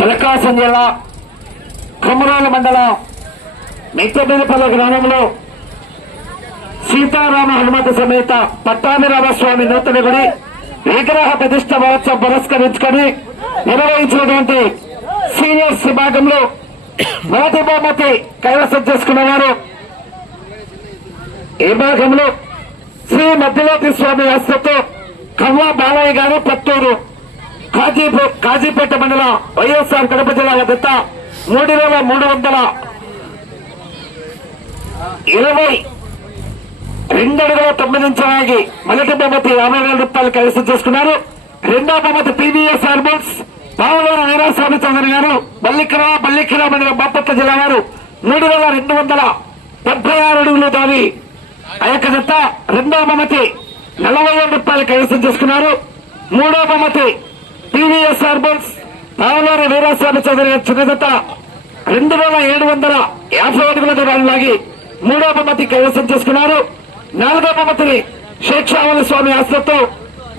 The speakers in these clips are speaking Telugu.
ప్రకాశం జిల్లా కొమరాల మండలం మిట్టబిల్లిపల్లి గ్రామంలో సీతారామ హనుమత సమేత పట్టాభిరామస్వామి నూతన గుడి విగ్రహ ప్రతిష్ట మహోత్సవం పురస్కరించుకొని నిర్వహించినటువంటి సీనియర్స్ విభాగంలో మొదటి బహుమతి కైవసం చేసుకున్నవారు ఈ భాగంలో శ్రీ మధ్యలోకి స్వామి ఆస్థతో కవ్వ బాలయ్య గారు పత్తూరు. కాజీపే కాజీపేట మండలం వైఎస్ఆర్ కడప జిల్లా వద్ద మూడు వేల మూడు వందల ఇరవై రెండు అడుగుల తొమ్మిది ఇంచులకి మొదటి బహుమతి యాభై వేల రూపాయలు కైవసం చేసుకున్నారు. రెండో బహుమతి పీవీఎస్ ఆర్బుల్స్ పావులూరు వీరాస్వామి చౌదరి గారు బల్లికర బల్లికర మండలం బాపట్ల జిల్లా వారు మూడు వేల రెండు వందల డెబ్బై ఆరు అడుగులు దాని ఆ యొక్క జత రెండో బహుమతి నలభై ఏడు రూపాయలు కైవసం చేసుకున్నారు. మూడో బహుమతి టీవీఎస్ అర్బన్స్ పావులూరు వీరాస్వామి చౌదరి చిన్న జత రెండు వేల ఏడు వందల యాభై అడుగుల దూరాలు లాగి మూడో బహుమతి కైవసం చేసుకున్నారు. నాలుగో బహుమతిని శేక్షావళి స్వామి ఆశ్రతో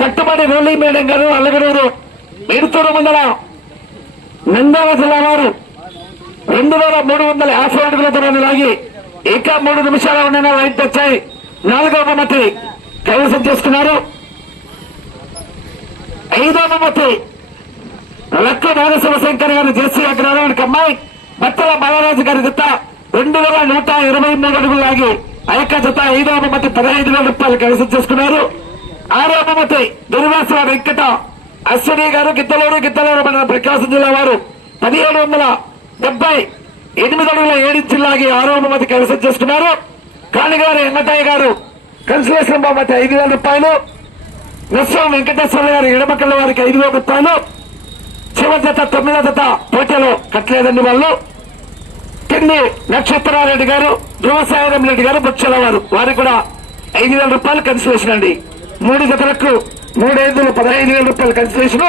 కట్టుబడి రోలీ మేడం గారు అల్లగడూరు మిడుతూరు మండల నంద్యాల జిల్లా వారు రెండు వేల మూడు వందల యాభై అడుగుల దూరాన్ని లాగి ఇంకా మూడు నిమిషాలు ఉన్న లైట్ వచ్చాయి. నాలుగో బహుమతి కైవసం చేసుకున్నారు. ఐదో బహుమతి లక్క నాగశివ శంకర్ గారి జేసీ అగ్రహారానికి అమ్మాయి బత్తల బాలరాజు గారి జత రెండు వేల నూట ఇరవై మూడు అడుగులు లాగి ఆ యొక్క జత ఐదో బహుమతి పదహైదు వేల రూపాయలు కైవసం చేసుకున్నారు. ఆరో బహుమతి దుర్వాస వెంకట అశ్విని గారు గిద్దలూరు గిద్దలూరు మండల ప్రకాశం జిల్లా వారు పదిహేడు వందల డెబ్బై ఎనిమిది అడుగుల ఏడించి లాగి ఆరో బహుమతి కైవసం చేసుకున్నారు కాళిగారు వెంకటయ్య గారు కన్సలేషన్ బాబు ఐదు వేల రూపాయలు. నర్సం వెంకటేశ్వర గారి ఎడమకళ్ళ వారికి ఐదు వేల రూపాయలు. చివరి జత తొమ్మిదో జత పోటీలో కట్టలేదండి వాళ్ళు. కింది నక్షత్రారెడ్డి గారు ధ్రువసాయిరం రెడ్డి గారు బొచ్చల వారు. వారికి కూడా ఐదు వేల రూపాయలు కన్సలేషన్ అండి. మూడు జతలకు మూడైదులు పదహైదు వేల రూపాయలు కన్సలేషన్.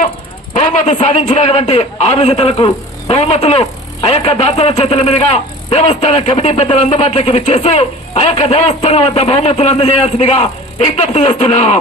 బహుమతి సాధించినటువంటి ఆరు జతలకు బహుమతులు ఆ యొక్క దాతల చేతుల మీదుగా దేవస్థాన కమిటీ పెద్దలు అందుబాటులోకి విచ్చేసి ఆ యొక్క దేవస్థానం వద్ద బహుమతులు అందజేయాల్సిందిగా విజ్ఞప్తి చేస్తున్నాం.